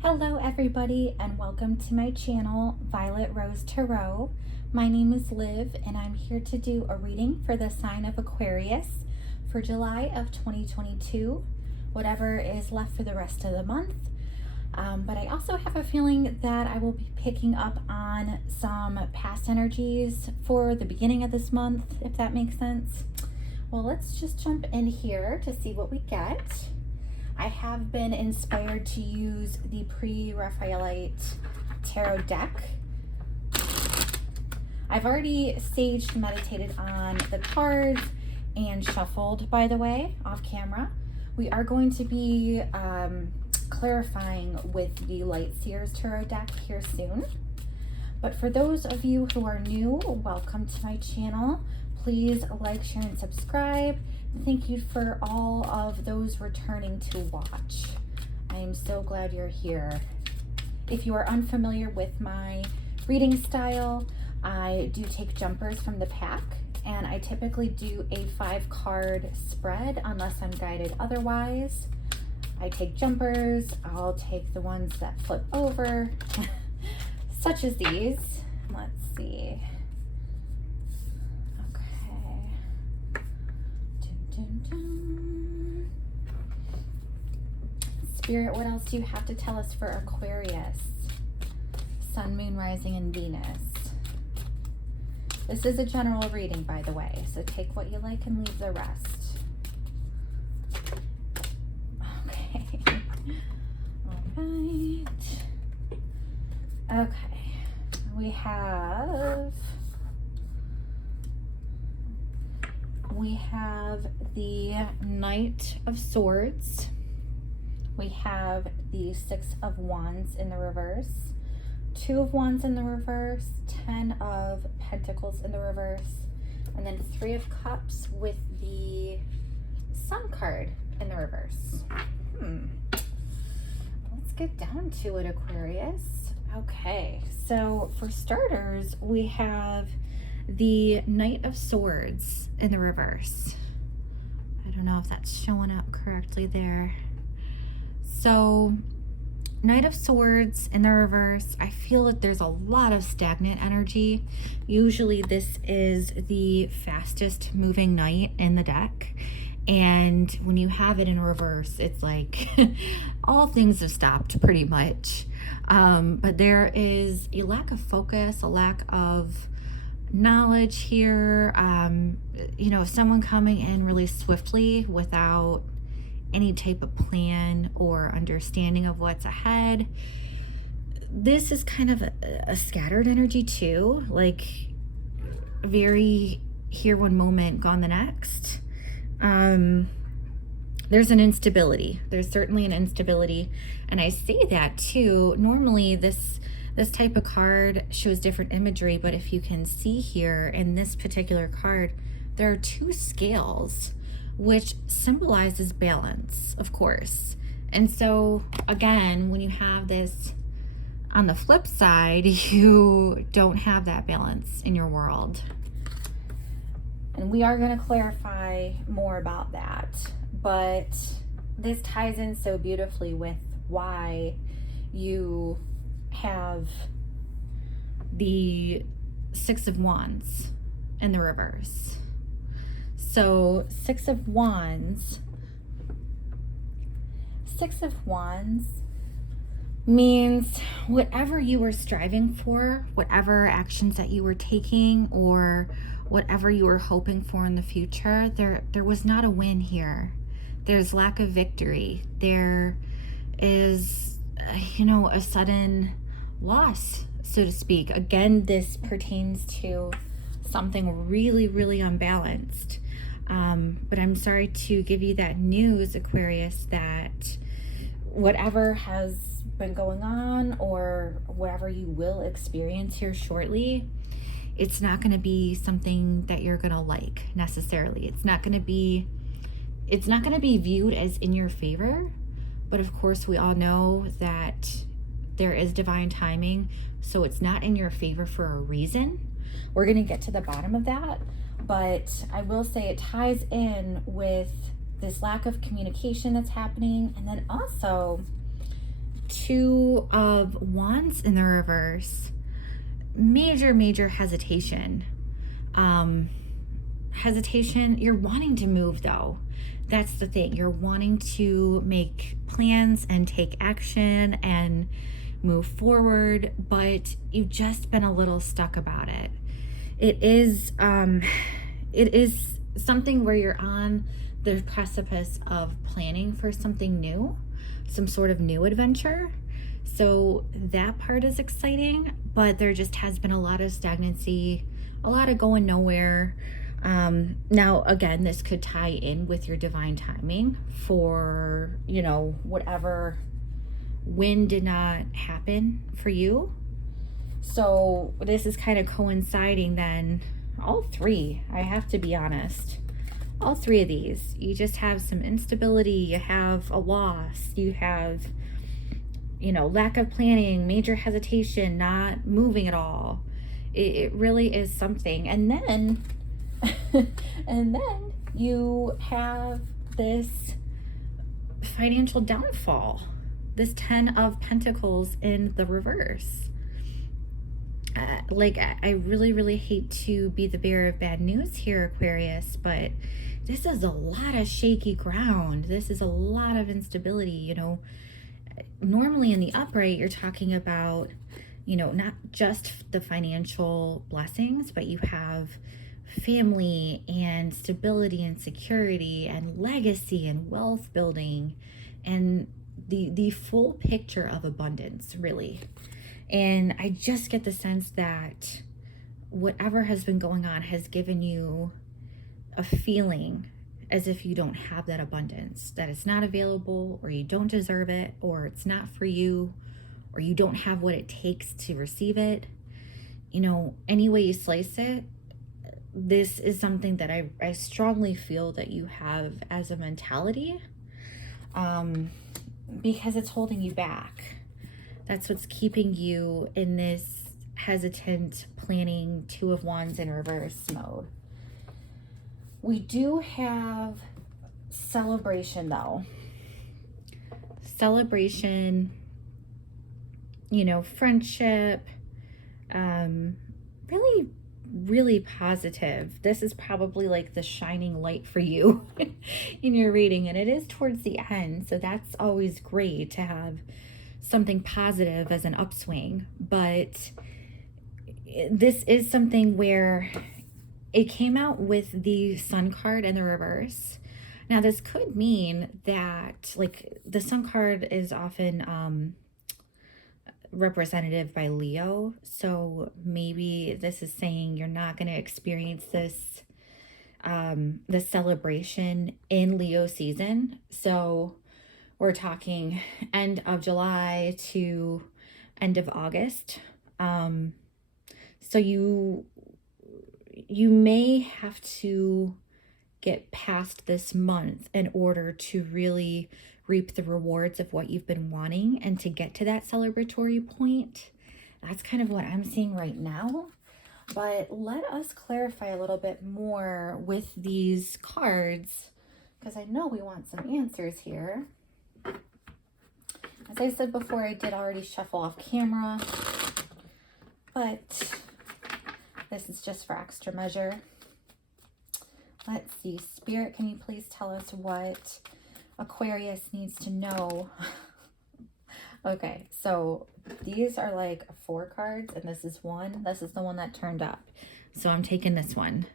Hello everybody and welcome to my channel, Violet Rose Tarot. My name is Liv and I'm here to do a reading for the sign of Aquarius for July of 2022, whatever is left for the rest of the month. But I also have a feeling that I will be picking up on some past energies for the beginning of this month, if that makes sense. Well, let's just jump in here to see what we get. I have been inspired to use the Pre-Raphaelite tarot deck. I've already saged and meditated on the cards and shuffled, by the way, off camera. We are going to be clarifying with the Light Seers tarot deck here soon. But for those of you who are new, welcome to my channel. Please like, share, and subscribe. Thank you for all of those returning to watch. I am so glad you're here. If you are unfamiliar with my reading style, I do take jumpers from the pack, and I typically do a 5-card spread unless I'm guided otherwise. I take jumpers. I'll take the ones that flip over, such as these. Let's see. Spirit, what else do you have to tell us for Aquarius? Sun, Moon, Rising, and Venus. This is a general reading, by the way, so take what you like and leave the rest. Okay. All right. Okay. We have the Knight of Swords. We have the 6 of Wands in the reverse, 2 of Wands in the reverse, 10 of Pentacles in the reverse, and then 3 of Cups with the Sun card in the reverse. Let's get down to it, Aquarius. Okay, so for starters, we have the Knight of Swords in the reverse. I don't know if that's showing up correctly there. So Knight of Swords in the reverse, I feel that there's a lot of stagnant energy. Usually this is the fastest moving knight in the deck. And when you have it in reverse, it's like all things have stopped pretty much. But there is a lack of focus, a lack of knowledge here. You know, someone coming in really swiftly without any type of plan or understanding of what's ahead. This is kind of a scattered energy too, like very here one moment, gone the next. There's an instability. There's certainly an instability, and I say that too. Normally this type of card shows different imagery, but if you can see here in this particular card, there are 2 scales, which symbolizes balance, of course. And so again, when you have this on the flip side, you don't have that balance in your world. And we are going to clarify more about that, but this ties in so beautifully with why you have the 6 of Wands in the reverse. So 6 of Wands means whatever you were striving for, whatever actions that you were taking, or whatever you were hoping for in the future, there was not a win here. There's lack of victory. There is, you know, a sudden loss, so to speak. Again, this pertains to something really, really unbalanced. But I'm sorry to give you that news, Aquarius, that whatever has been going on or whatever you will experience here shortly, it's not going to be something that you're going to like necessarily. It's not going to be viewed as in your favor. But of course, we all know that there is divine timing, so it's not in your favor for a reason. We're going to get to the bottom of that. But I will say it ties in with this lack of communication that's happening, and then also Two of Wands in the reverse. Major hesitation. Hesitation. You're wanting to move though. That's the thing. You're wanting to make plans and take action and move forward, but you've just been a little stuck about it. It is something where you're on the precipice of planning for something new, some sort of new adventure. So that part is exciting, but there just has been a lot of stagnancy, a lot of going nowhere. Now, again, this could tie in with your divine timing for, whatever win did not happen for you. So this is kind of coinciding then. All three, I have to be honest. All three of these, you just have some instability, you have a loss, you have, lack of planning, major hesitation, not moving at all. It really is something. And then, and then you have this financial downfall, this 10 of Pentacles in the reverse. I really hate to be the bearer of bad news here, Aquarius, but this is a lot of shaky ground. This is a lot of instability. Normally in the upright, you're talking about, not just the financial blessings, but you have family and stability and security and legacy and wealth building and the full picture of abundance, really. And I just get the sense that whatever has been going on has given you a feeling as if you don't have that abundance, that it's not available, or you don't deserve it, or it's not for you, or you don't have what it takes to receive it. Any way you slice it, this is something that I strongly feel that you have as a mentality, because it's holding you back. That's what's keeping you in this hesitant planning, Two of Wands in reverse mode. We do have celebration though. Celebration, friendship, really positive. This is probably like the shining light for you in your reading, and it is towards the end. So that's always great to have something positive as an upswing, but this is something where it came out with the Sun card in the reverse. Now this could mean that, like, the Sun card is often representative by Leo, so maybe this is saying you're not going to experience this the celebration in Leo season. So we're talking end of July to end of August. So you may have to get past this month in order to really reap the rewards of what you've been wanting and to get to that celebratory point. That's kind of what I'm seeing right now. But let us clarify a little bit more with these cards, because I know we want some answers here. As I said before, I did already shuffle off camera, but this is just for extra measure. Let's see. Spirit, can you please tell us what Aquarius needs to know? Okay, so these are like 4 cards, and this is one. This is the one that turned up. So I'm taking this one.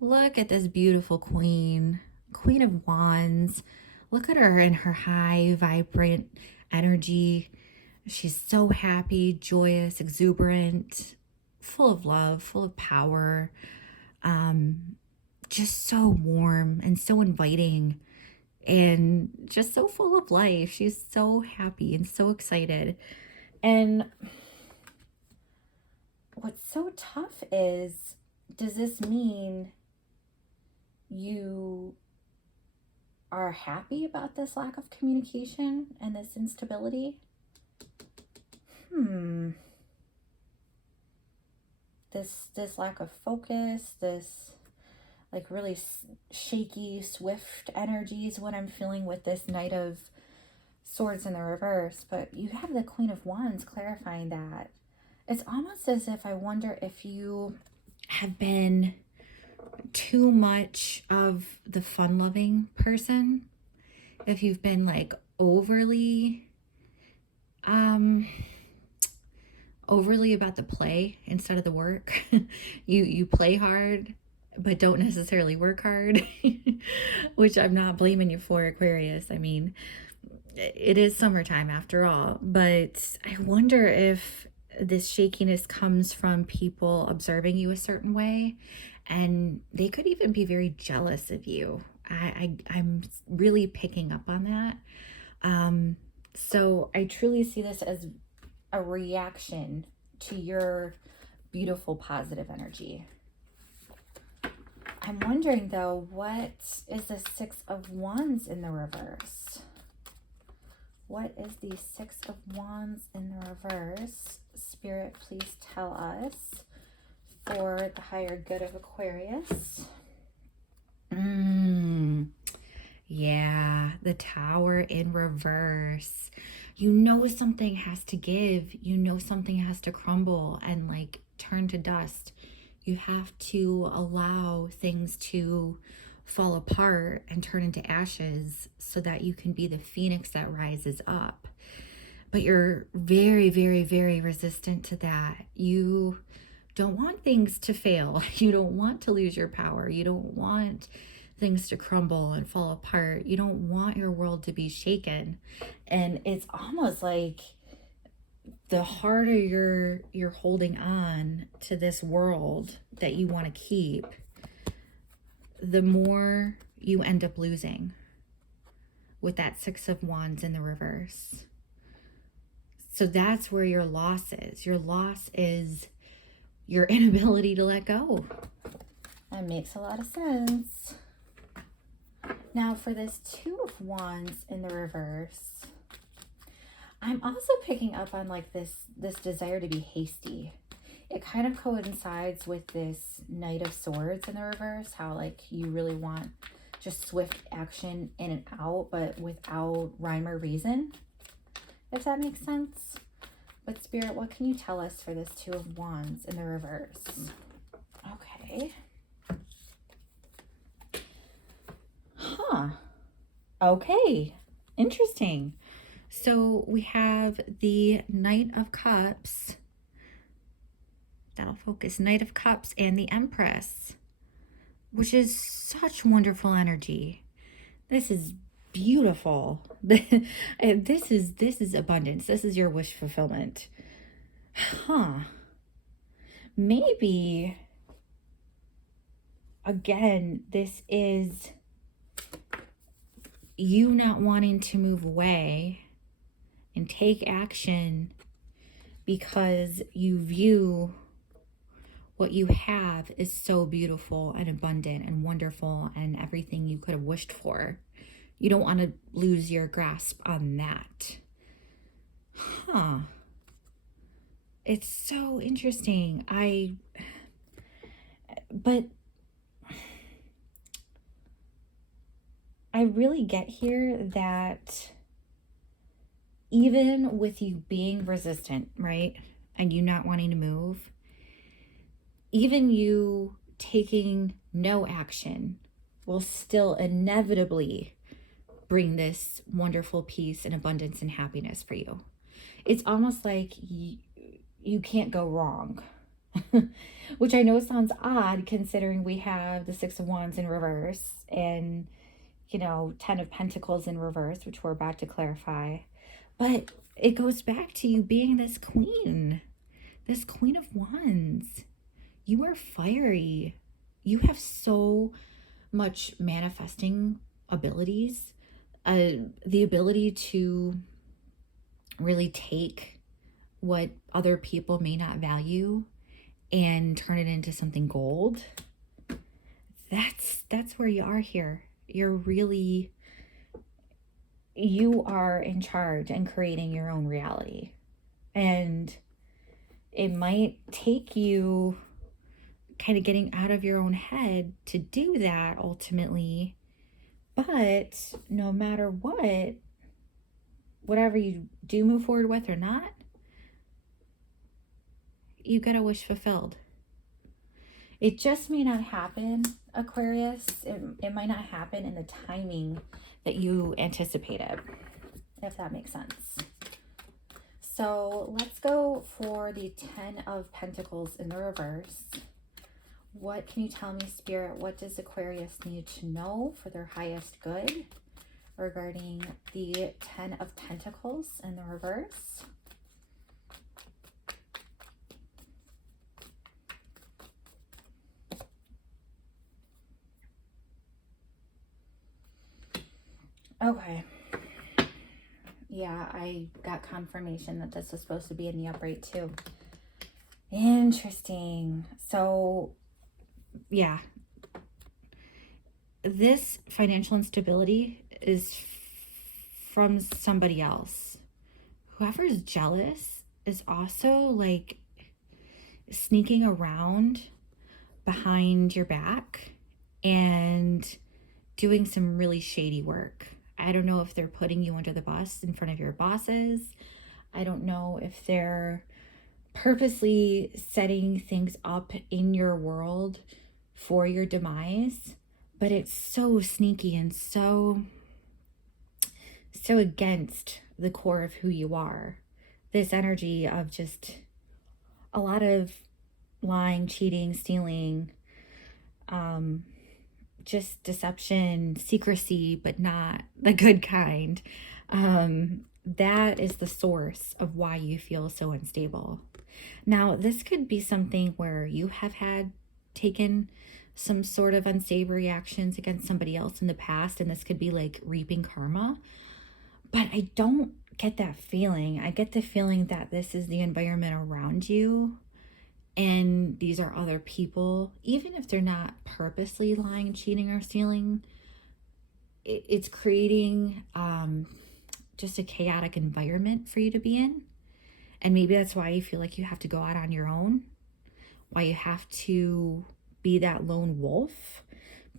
Look at this beautiful queen. Queen of Wands. Look at her in her high, vibrant energy. She's so happy, joyous, exuberant, full of love, full of power. Just so warm and so inviting and just so full of life. She's so happy and so excited. And what's so tough is, does this mean you are happy about this lack of communication and this instability? This lack of focus, this like really shaky, swift energy is what I'm feeling with this Knight of Swords in the reverse, but you have the Queen of Wands clarifying that. It's almost as if I wonder if you have been too much of the fun-loving person, if you've been like overly about the play instead of the work. you play hard but don't necessarily work hard. Which I'm not blaming you for, Aquarius. I mean, it is summertime after all, but I wonder if this shakiness comes from people observing you a certain way, and they could even be very jealous of you. I'm really picking up on that. So I truly see this as a reaction to your beautiful positive energy. I'm wondering though, what is the Six of Wands in the reverse? What is the Six of Wands in the reverse? Spirit, please tell us for the higher good of Aquarius. Yeah, the Tower in reverse. You know something has to give. You know something has to crumble and like turn to dust. You have to allow things to fall apart and turn into ashes so that you can be the phoenix that rises up. But you're very, very, very resistant to that. You don't want things to fail. You don't want to lose your power. You don't want things to crumble and fall apart. You don't want your world to be shaken. And it's almost like the harder you're holding on to this world that you want to keep, the more you end up losing with that Six of Wands in the reverse. So that's where your loss is. Your loss is your inability to let go. That makes a lot of sense. Now for this Two of Wands in the reverse, I'm also picking up on like this desire to be hasty. It kind of coincides with this Knight of Swords in the reverse, how like you really want just swift action in and out, but without rhyme or reason, if that makes sense. But Spirit, what can you tell us for this Two of Wands in the reverse? Okay. Okay, interesting. So we have the Knight of Cups. That'll focus. Knight of Cups and the Empress, which is such wonderful energy. This is beautiful. This is abundance. This is your wish fulfillment. Maybe, again, this is you not wanting to move away and take action because you view what you have is so beautiful and abundant and wonderful and everything you could have wished for. You don't want to lose your grasp on that. It's so interesting. But I really get here that even with you being resistant, right, and you not wanting to move, even you taking no action will still inevitably bring this wonderful peace and abundance and happiness for you. It's almost like you can't go wrong. Which I know sounds odd considering we have the Six of Wands in reverse and, you know, 10 of Pentacles in reverse, which we're about to clarify. But it goes back to you being this Queen of Wands. You are fiery. You have so much manifesting abilities, the ability to really take what other people may not value and turn it into something gold. That's where you are here. You are in charge and creating your own reality. And it might take you kind of getting out of your own head to do that ultimately. But no matter what, whatever you do move forward with or not, you get a wish fulfilled. It just may not happen, Aquarius. It might not happen in the timing that you anticipated, if that makes sense. So let's go for the 10 of Pentacles in the reverse. What can you tell me, Spirit? What does Aquarius need to know for their highest good regarding the 10 of Pentacles in the reverse? Okay. Yeah, I got confirmation that this was supposed to be in the upright too. Interesting. So, yeah. This financial instability is from somebody else. Whoever's jealous is also like sneaking around behind your back and doing some really shady work. I don't know if they're putting you under the bus in front of your bosses. I don't know if they're purposely setting things up in your world for your demise, but it's so sneaky and so against the core of who you are. This energy of just a lot of lying, cheating, stealing, just deception, secrecy, but not the good kind. That is the source of why you feel so unstable. Now, this could be something where you have had taken some sort of unsavory actions against somebody else in the past, and this could be like reaping karma. But I don't get that feeling. I get the feeling that this is the environment around you, and these are other people, even if they're not purposely lying, cheating, or stealing. It's creating just a chaotic environment for you to be in. And maybe that's why you feel like you have to go out on your own, why you have to be that lone wolf,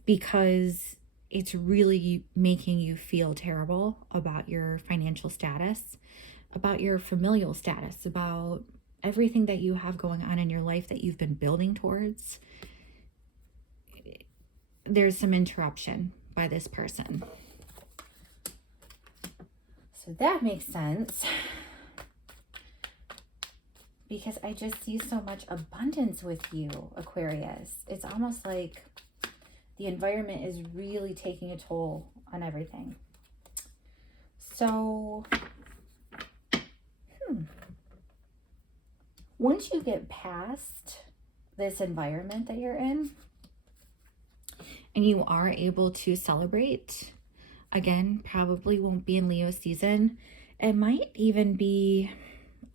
because it's really making you feel terrible about your financial status, about your familial status, about everything that you have going on in your life that you've been building towards. There's some interruption by this person. So that makes sense, because I just see so much abundance with you, Aquarius. It's almost like the environment is really taking a toll on everything. So, once you get past this environment that you're in and you are able to celebrate, again, probably won't be in Leo season. It might even be,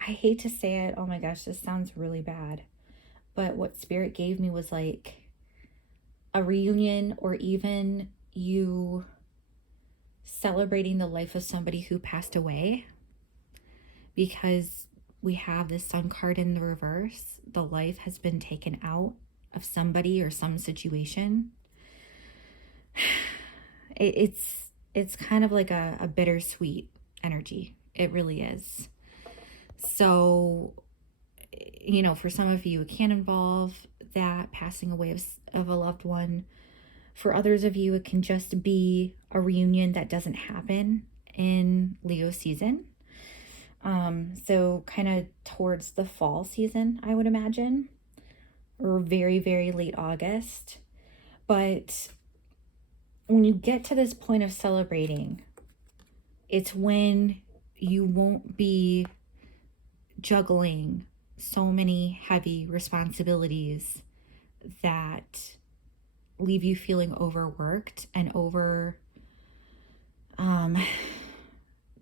I hate to say it, oh my gosh, this sounds really bad, but what Spirit gave me was like a reunion, or even you celebrating the life of somebody who passed away, because we have this Sun card in the reverse. The life has been taken out of somebody or some situation. It's kind of like a bittersweet energy. It really is. So, you know, for some of you, it can involve that passing away of a loved one. For others of you, it can just be a reunion that doesn't happen in Leo season. So kind of towards the fall season, I would imagine, or very, very late August. But when you get to this point of celebrating, it's when you won't be juggling so many heavy responsibilities that leave you feeling overworked and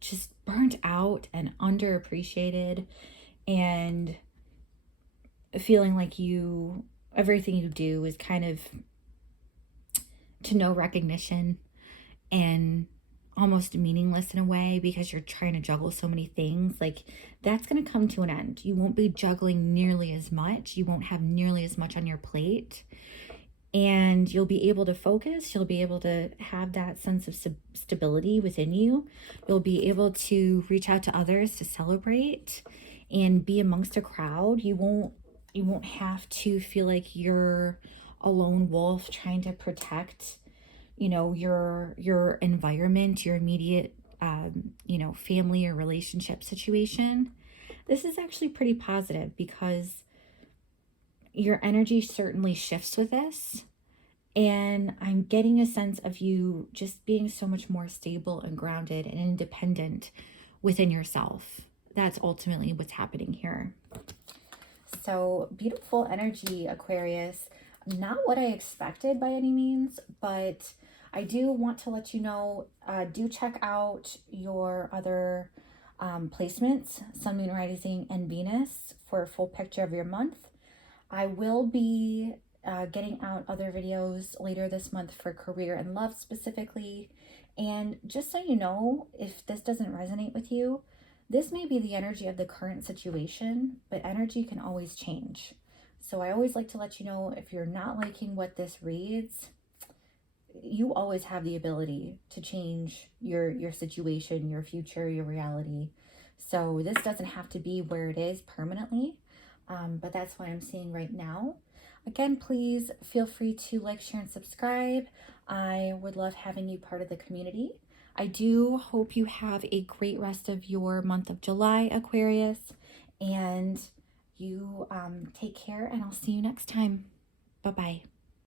just burnt out and underappreciated, and feeling like everything you do is kind of to no recognition and almost meaningless in a way, because you're trying to juggle so many things. Like, that's going to come to an end. You won't be juggling nearly as much. You won't have nearly as much on your plate. and you'll be able to focus. You'll be able to have that sense of stability within you. You'll be able to reach out to others to celebrate and be amongst a crowd. You won't have to feel like you're a lone wolf trying to protect, you know, your environment, your immediate you know, family or relationship situation. This is actually pretty positive because your energy certainly shifts with this. And I'm getting a sense of you just being so much more stable and grounded and independent within yourself. That's ultimately what's happening here. So beautiful energy, Aquarius. Not what I expected by any means, but I do want to let you know, do check out your other placements, Sun, Moon, Rising, and Venus, for a full picture of your month. I will be getting out other videos later this month for career and love specifically. And just so you know, if this doesn't resonate with you, this may be the energy of the current situation, but energy can always change. So I always like to let you know, if you're not liking what this reads, you always have the ability to change your situation, your future, your reality. So this doesn't have to be where it is permanently, but that's what I'm seeing right now. Again, please feel free to like, share, and subscribe. I would love having you part of the community. I do hope you have a great rest of your month of July, Aquarius, and you take care, and I'll see you next time. Bye-bye.